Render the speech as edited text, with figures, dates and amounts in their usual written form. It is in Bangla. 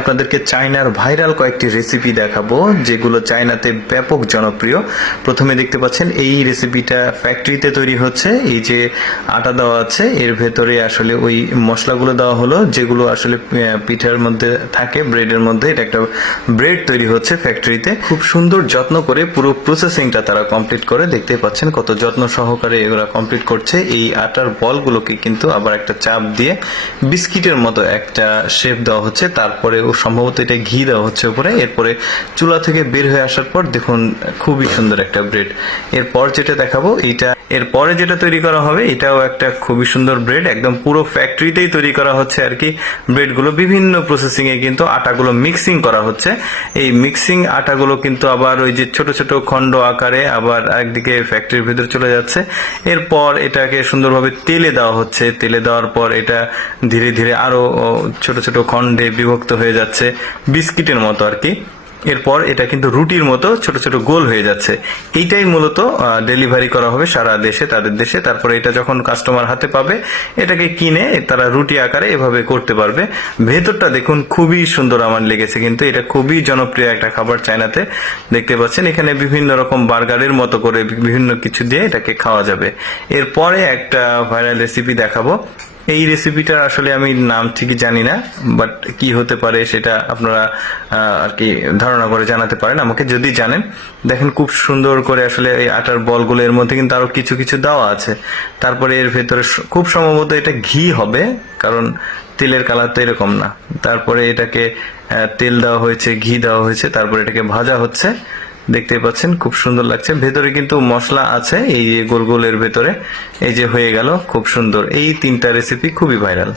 আপনাদেরকে চায়নার ভাইরাল কয়েকটি রেসিপি দেখাবো যেগুলো চায়নাতে ব্যাপক জনপ্রিয়। প্রথমে দেখতে পাচ্ছেন এই রেসিপিটা ফ্যাক্টরিতে তৈরি হচ্ছে। এই যে আটা দেওয়া আছে এর ভেতরে আসলে ওই মশলাগুলো দেওয়া হলো যেগুলো আসলে পিঠার মধ্যে থাকে, ব্রেডের মধ্যে। এটা একটা ব্রেড তৈরি হচ্ছে ফ্যাক্টরিতে। খুব সুন্দর যত্ন করে পুরো প্রসেসিংটা তারা কমপ্লিট করে। দেখতে পাচ্ছেন কত যত্ন সহকারে এগুলা কমপ্লিট করছে। এই আটার বলগুলোকে কিন্তু আবার একটা চাপ দিয়ে বিস্কিটের মতো একটা শেপ দেওয়া হচ্ছে। তারপরে সম্ভবত এটা ঘি দেওয়া হচ্ছে উপরে। এরপরে চুলা থেকে বের হয়ে আসার পর দেখুন খুবই সুন্দর একটা ব্রেড। এরপর যেটা দেখাবো এরপরে যেটা তৈরি করা হবে এটাও একটা খুবই সুন্দর ব্রেড। একদম পুরো ফ্যাক্টরিতেই তৈরি করা হচ্ছে আর কি ব্রেডগুলো। বিভিন্ন প্রসেসিং এ কিন্তু আটাগুলো মিক্সিং করা হচ্ছে। এই মিক্সিং আটাগুলো কিন্তু আবার ওই যে ছোট ছোট খণ্ড আকারে আবার একদিকে ফ্যাক্টরির ভিতরে চলে যাচ্ছে। এরপর এটাকে সুন্দরভাবে তেলে দেওয়া হচ্ছে। তেলে দেওয়ার পর এটা ধীরে ধীরে আরো ছোট ছোট খণ্ডে বিভক্ত হয়ে যাচ্ছে, বিস্কিটের মতো আর কি। এরপর এটা কিন্তু রুটির মতো ছোট ছোট গোল হয়ে যাচ্ছে। এইটাই মূলত ডেলিভারি করা হবে সারা দেশে, তাদের দেশে। তারপরে এটা যখন কাস্টমার হাতে পাবে এটাকে কিনে তারা রুটি আকারে এভাবে করতে পারবে। ভেতরটা দেখুন খুবই সুন্দর আমার লেগেছে, কিন্তু এটা খুবই জনপ্রিয় একটা খাবার চায়নাতে। দেখতে পাচ্ছেন এখানে বিভিন্ন রকম বার্গারের মতো করে বিভিন্ন কিছু দিয়ে এটাকে খাওয়া যাবে। এরপরে একটা ভাইরাল রেসিপি দেখাবো। এই রেসিপিটা আসলে আমি নাম ঠিকই জানি না, বাট কি হতে পারে সেটা আপনারা আর কি ধারণা করে জানাতে পারেন আমাকে যদি জানেন। দেখেন খুব সুন্দর করে আসলে এই আটার বলগুলো, এর মধ্যে কিন্তু আরো কিছু কিছু দেওয়া আছে। তারপরে এর ভেতরে খুব সম্ভবত এটা ঘি হবে, কারণ তেলের কালার তো এরকম না। তারপরে এটাকে তেল দেওয়া হয়েছে, ঘি দেওয়া হয়েছে, তারপরে এটাকে ভাজা হচ্ছে। দেখতে পাচ্ছেন খুব সুন্দর লাগছে। ভেতরে কিন্তু মশলা আছে এই যে গোল গোলের ভেতরে। এই যে হয়ে গেল খুব সুন্দর। এই তিনটা রেসিপি খুবই ভাইরাল।